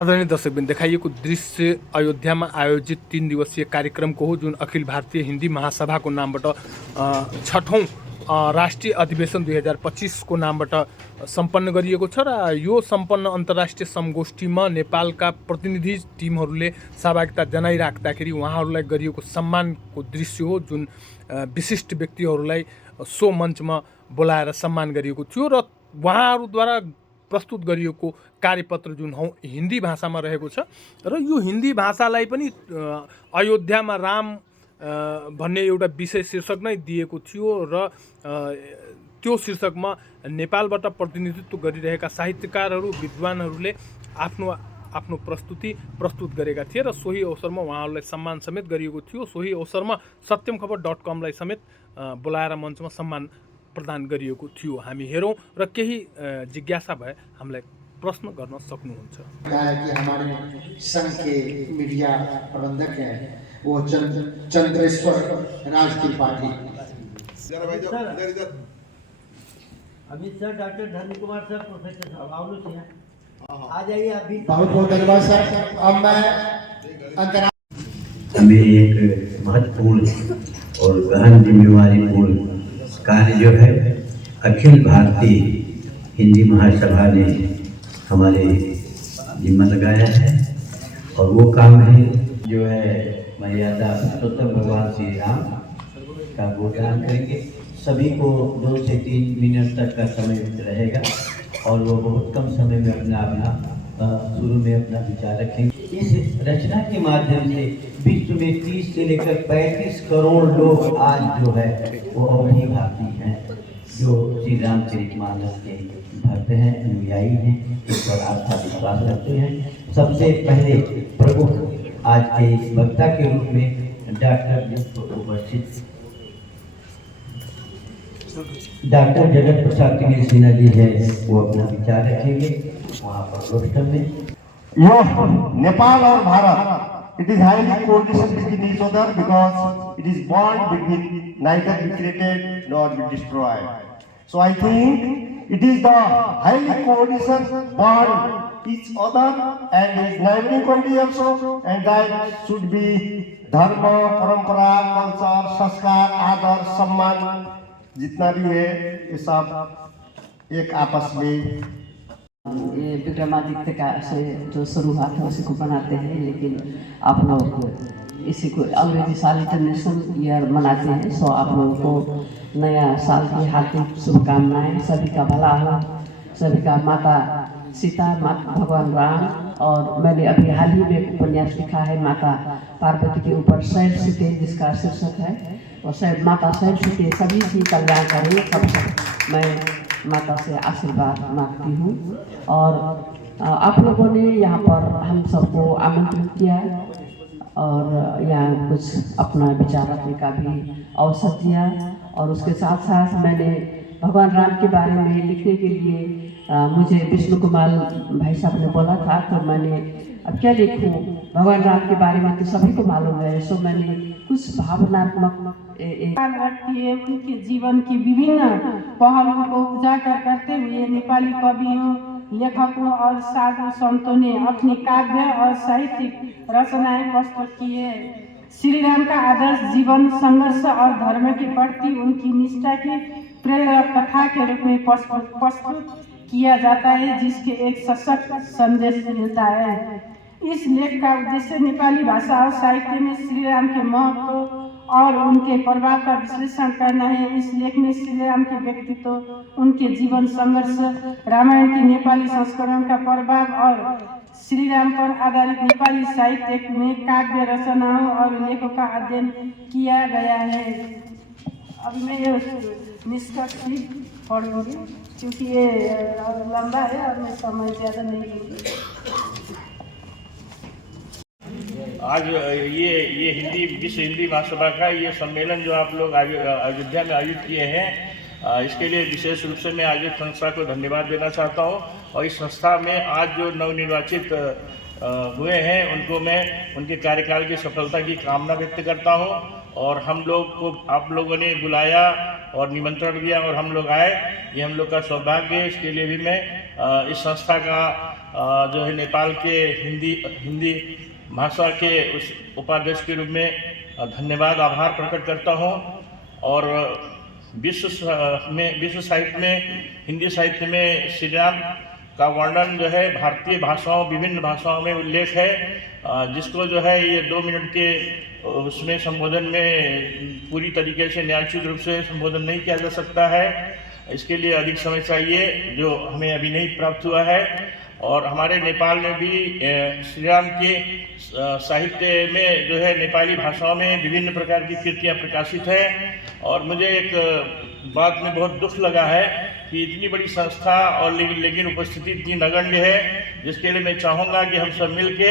आदरणीय दर्शकबिन देखाइएको दृश्य अयोध्यामा आयोजित 3 दिवसीय कार्यक्रमको हो, जुन अखिल भारतीय हिन्दी महासभाको नामबाट छठौँ राष्ट्रिय अधिवेशन 2025 को नामबाट सम्पन्न गरिएको छ। र यो सम्पन्न अन्तर्राष्ट्रिय संगोष्ठीमा नेपालका प्रतिनिधि टिमहरूले सहभागिता जनाइराख्दाखेरि उहाँहरूलाई गरिएको सम्मानको दृश्य हो, जुन विशिष्ट व्यक्तिहरूलाई सो मञ्चमा बोलाएर सम्मान गरिएको थियो। र उहाँहरूद्वारा प्रस्तुत गरिएको कार्यपत्र जुन हिन्दी भाषामा रहेको छ र यो हिन्दी भाषालाई पनि अयोध्यामा राम भन्ने एउटा विषय शीर्षक नै दिएको थियो र त्यो शीर्षकमा नेपालबाट प्रतिनिधित्व गरिरहेका साहित्यकारहरू विद्वानहरूले आफ्नो प्रस्तुति प्रस्तुत गरेका थिए र सोही अवसरमा उहाँहरूलाई सम्मान समेत गरिएको थियो। सोही अवसरमा satyamkhabar.com लाई समेत बोलाएर मञ्चमा सम्मान प्रदान गरिएको थियो। हामी हेरौँ र केही जिज्ञासा भए हामीलाई प्रश्न गर्न सक्नुहुन्छ। कि हमारे संघ के मीडिया प्रबंधक हैं वो चंद्रेश्वर राज त्रिपाठी। अमित सर, डॉक्टर धर्म कुमार सर, प्रोफेसर साहब आ जाइए अभी। बहुत बहुत धन्यवाद सर। अब मैं हमें एक महत्वपूर्ण और गहन जिम्मेवारीपूर्ण कार्य जो है अखिल भारतीय हिंदी महासभा ने हमारे जिम्मा लगाया है, और वो काम है जो है मर्यादा पुरुषोत्तम भगवान श्री राम का गुणगान करेंगे। सभी को 2 से 3 मिनट तक का समय रहेगा और वो बहुत कम समय में शुरू में अपना विचार रखेंगे। इस रचना के माध्यम से विश्व में 30 से लेकर 35 करोड़ लोग आज जो है वो अवधी भारतीय हैं, जो श्री रामचरितमानस के भक्त हैं, अनुयायी हैं, इस पर आस्था विश्वास रखते हैं। सबसे पहले प्रमुख आज के वक्ता के रूप में डॉक्टर जगत प्रसाद दिनेश सिन्हा जी है, वो अपना विचार रखेंगे वहाँ पर रोस्टर में। नेपाल और Bharat, it is highly coordinated between each other because it is bond between neither be created nor be destroyed. So I think it is the highly coordination bond each other and its neighboring country also, and that should be dharma, parampara, culture, संस्कार, आदर, सम्मान जितना भी है ये सब एक आपस में ये विक्रमादित्य का से जो शुरुआत है उसी को बनाते हैं, लेकिन आप लोग इसी को अंग्रेजी साल इंटरनेशनल ईयर मनाते हैं। सो आप लोगों को नया साल की हार्दिक शुभकामनाएं। सभी का भला हो, सभी का माता सीता, माता भगवान राम, और मैंने अभी हाल ही में उपन्यास लिखा है माता पार्वती के ऊपर शैल सीते, जिसका शीर्षक है और शायद माता शैल सीते सभी की कल्याण करें। सबसे मैं माता से आशीर्वाद मांगती हूँ। और आप लोगों ने यहाँ पर हम सबको आमंत्रित किया और यहाँ कुछ अपना विचार रखने का भी अवसर दिया, और उसके साथ साथ मैंने भगवान राम के बारे में लिखने के लिए मुझे विष्णु कुमार भाई साहब ने बोला था, तो मैंने अब क्या लिखूं, भगवान राम के बारे में तो सभी को मालूम है। सो मैंने कुछ भावनात्मक रखती है। उनके जीवन की विभिन्न पहलुओं को उजागर करते हुए नेपाली कवियों, लेखकों और साधु संतों ने अपनी काव्य और साहित्यिक रचनाएं प्रस्तुत की है। श्री राम का आदर्श जीवन, संघर्ष और धर्म के प्रति उनकी निष्ठा की प्रेरक कथा के रूप में प्रस्तुत किया जाता है, जिसके एक सशक्त संदेश मिलता है। इस लेख का उद्देश्य नेपाली भाषा और साहित्य में श्री राम के महत्व और उनके प्रभाव का विश्लेषण करना है। इस लेख में श्री राम के व्यक्तित्व, उनके जीवन, संघर्ष, रामायण की नेपाली संस्करण का प्रभाव और श्री राम पर आधारित नेपाली साहित्य में काव्य रचनाओं और लेखों का अध्ययन किया गया है। अब मैं ये निष्कर्ष भी पढ़ूंगी क्योंकि ये लंबा है और मैं समय ज़्यादा नहीं लूँगी। आज ये हिंदी विश्व हिंदी महासभा का ये सम्मेलन जो आप लोग अयोध्या में आयोजित किए हैं, इसके लिए विशेष रूप से मैं आयोजित संस्था को धन्यवाद देना चाहता हूं। और इस संस्था में आज जो नवनिर्वाचित हुए हैं उनको मैं उनके कार्यकाल की सफलता की कामना व्यक्त करता हूं। और हम लोग को आप लोगों ने बुलाया और निमंत्रण दिया और हम लोग आए, ये हम लोग का सौभाग्य है। इसके लिए भी मैं इस संस्था का जो है नेपाल के हिंदी भाषा के उस उपाध्यक्ष के रूप में धन्यवाद आभार प्रकट करता हूँ। और विश्व साहित्य में, हिंदी साहित्य में श्री राम का वर्णन जो है भारतीय भाषाओं, विभिन्न भाषाओं में उल्लेख है, जिसको जो है ये 2 मिनट के उसमें संबोधन में पूरी तरीके से न्यायोचित रूप से संबोधन नहीं किया जा सकता है। इसके लिए अधिक समय चाहिए, जो हमें अभी नहीं प्राप्त हुआ है। और हमारे नेपाल में भी श्री राम के साहित्य में जो है नेपाली भाषाओं में विभिन्न प्रकार की कृतियाँ प्रकाशित हैं। और मुझे एक बात में बहुत दुख लगा है कि इतनी बड़ी संस्था और लेकिन उपस्थिति इतनी नगण्य है, जिसके लिए मैं चाहूँगा कि हम सब मिलके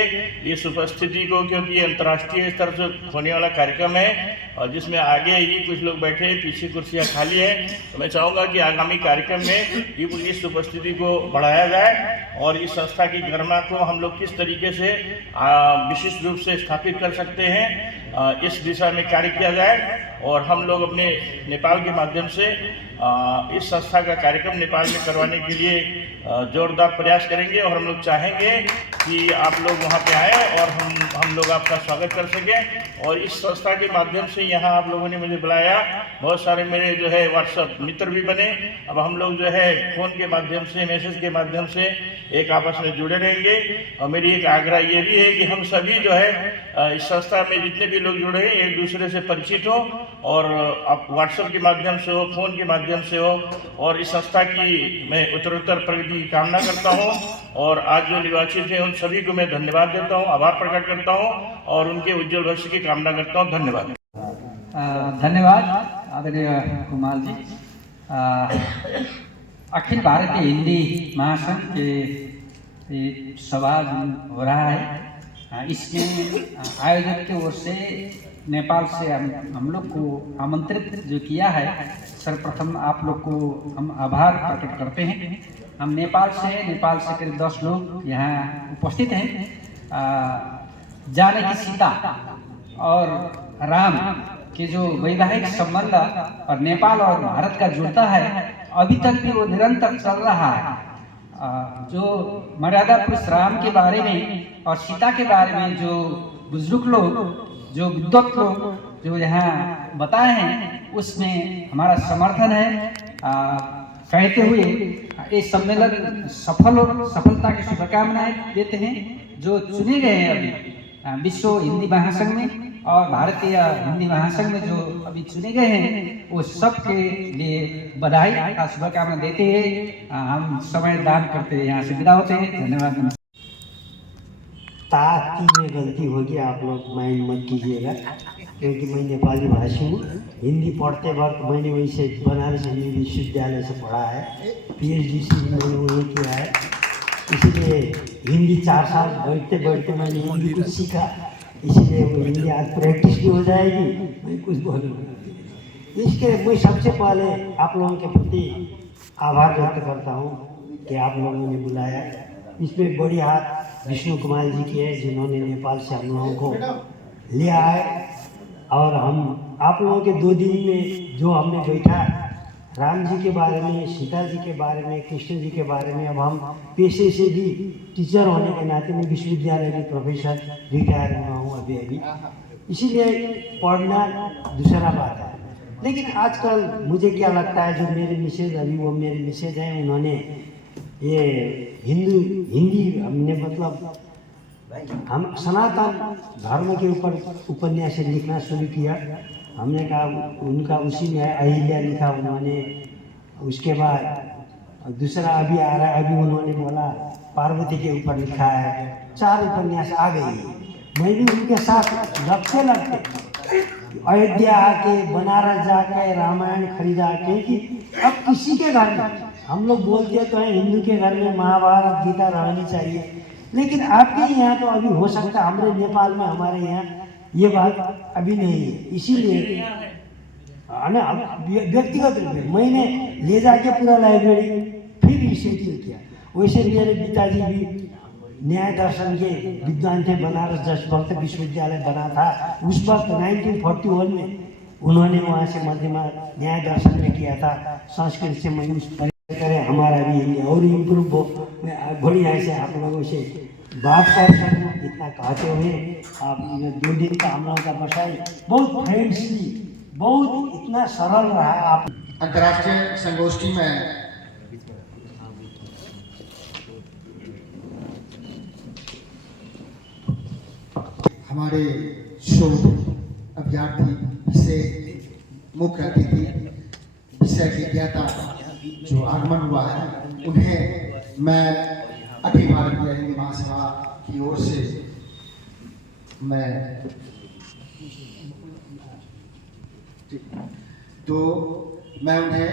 इस उपस्थिति को, क्योंकि ये अंतर्राष्ट्रीय स्तर से होने वाला कार्यक्रम है और जिसमें आगे ही कुछ लोग बैठे हैं, पीछे कुर्सियाँ खाली हैं, तो मैं चाहूँगा कि आगामी कार्यक्रम में इस उपस्थिति को बढ़ाया जाए और इस संस्था की गरिमा को हम लोग किस तरीके से विशिष्ट रूप से स्थापित कर सकते हैं, इस दिशा में कार्य किया जाए। और हम लोग अपने नेपाल के माध्यम से इस संस्था का कार्यक्रम नेपाल में करवाने के लिए जोरदार प्रयास करेंगे। और हम लोग चाहेंगे कि आप लोग वहाँ पे आए और हम लोग आपका स्वागत कर सकें। और इस संस्था के माध्यम से यहाँ आप लोगों ने मुझे बुलाया, बहुत सारे मेरे जो है व्हाट्सएप मित्र भी बने। अब हम लोग जो है फ़ोन के माध्यम से, मैसेज के माध्यम से एक आपस में जुड़े रहेंगे। और मेरी एक आग्रह ये भी है कि हम सभी जो है इस संस्था में जितने भी लोग जुड़े हैं, एक दूसरे से परिचित हो और आप व्हाट्सएप के माध्यम से हो, फ़ोन के माध्यम से हो। और इस संस्था की मैं उत्तरोत्तर प्रगति की कामना करता हूँ। और आज जो निर्वाचित हैं उन सभी को मैं धन्यवाद देता हूँ, आभार प्रकट करता हूँ और उनके उज्जवल भविष्य की कामना करता हूँ। धन्यवाद। धन्यवाद आदरणीय कुमार जी। अखिल भारतीय हिंदी महासंघ के सभा हो रहा है, इसमें आयोजक की ओर से नेपाल से हम लोग को आमंत्रित जो किया है, सर्वप्रथम आप लोग को हम आभार प्रकट करते हैं। हम नेपाल से करीब 10 लोग यहाँ उपस्थित हैं। जानकी सीता और राम के जो वैवाहिक संबंध और नेपाल और भारत का जुड़ता है, अभी तक भी वो निरंतर चल रहा है। जो मर्यादा पुरुष राम के बारे में और सीता के बारे में जो बुजुर्ग लोग, जो विद्वत लोग जो यहाँ बताए हैं, उसमें हमारा समर्थन है। कहते हुए ये सम्मेलन सफलता की शुभकामनाएं देते हैं। जो चुने गए हैं अभी विश्व हिंदी महासंघ में और भारतीय हिंदी महासंघ में जो अभी चुने गए हैं, वो सब के लिए बधाई का शुभकामना देते हैं। हम समय दान करते हैं, यहाँ से विदा होते हैं। धन्यवाद। ताकि में गलती होगी, आप लोग माइंड मत कीजिएगा, क्योंकि मैं नेपाली भाषी हूँ। हिंदी पढ़ते वक्त मैंने वैसे बनारस हिंदी विश्वविद्यालय से पढ़ा है, PhD मैंने वही किया है, इसलिए हिंदी 4 साल बैठते मैंने हिंदी कुछ सीखा, इसलिए वो हिंदी आज प्रैक्टिस भी हो जाएगी, मैं कुछ बोलूँगा। इसके मैं सबसे पहले आप लोगों के प्रति आभार व्यक्त करता हूँ कि आप लोगों ने बुलाया। इसमें बड़ी हाथ विष्णु कुमार जी की है, जिन्होंने नेपाल से हम लोगों को ले आए। और हम आप लोगों के 2 दिन में जो हमने बैठा, राम जी के बारे में, सीता जी के बारे में, कृष्ण जी के बारे में, अब हम पेशे से भी टीचर होने के नाते मैं विश्वविद्यालय में प्रोफेसर रिटायर हुआ हूँ अभी, इसीलिए पढ़ना दूसरा बात है। लेकिन आजकल मुझे क्या लगता है, जो मेरे मिसेज अभी वो मेरे मिसेज हैं, उन्होंने ये हिंदी हमने मतलब हम सनातन धर्म के ऊपर उपन्यास लिखना शुरू किया। हमने कहा उनका उसी में अहिल्या लिखा उन्होंने, उसके बाद दूसरा अभी आ रहा है, अभी उन्होंने बोला पार्वती के ऊपर लिखा है। 4 उपन्यास आ गई। मैं भी उनके साथ लगते अयोध्या आके, बनारस जाके रामायण खरीदा, क्योंकि अब किसी के घर में, हम लोग बोलते तो हैं हिंदू के घर में महाभारत गीता रहनी चाहिए, लेकिन आपके यहाँ तो अभी हो सकता है, हमारे नेपाल में हमारे यहाँ ये बात अभी नहीं है। इसीलिए ना व्यक्तिगत रूप में मैंने ले जाके पूरा लाइब्रेरी फिर रिसेटिंग किया। वैसे मेरे पिताजी भी न्याय दर्शन के विद्वान थे, बनारस देशभक्त विश्वविद्यालय बना था उस वक्त 1941 में, उन्होंने वहाँ से मध्यमा न्याय दर्शन में किया था। संस्कृत से मैं उस करें हमारा भी और इम्प्रूव हो। मैं बढ़िया से आप लोगों से बात कर सकूँ, इतना कहते हुए आप ये 2 दिन का हम लोगों का बसाई बहुत फ्रेंडली, बहुत इतना सरल रहा। आप अंतर्राष्ट्रीय संगोष्ठी में हमारे शोध अभ्यर्थी से मुख्य अतिथि विषय के ज्ञाता जो आगमन हुआ है, उन्हें मैं अखिल भारतीय हिंदी महासभा की ओर से मैं उन्हें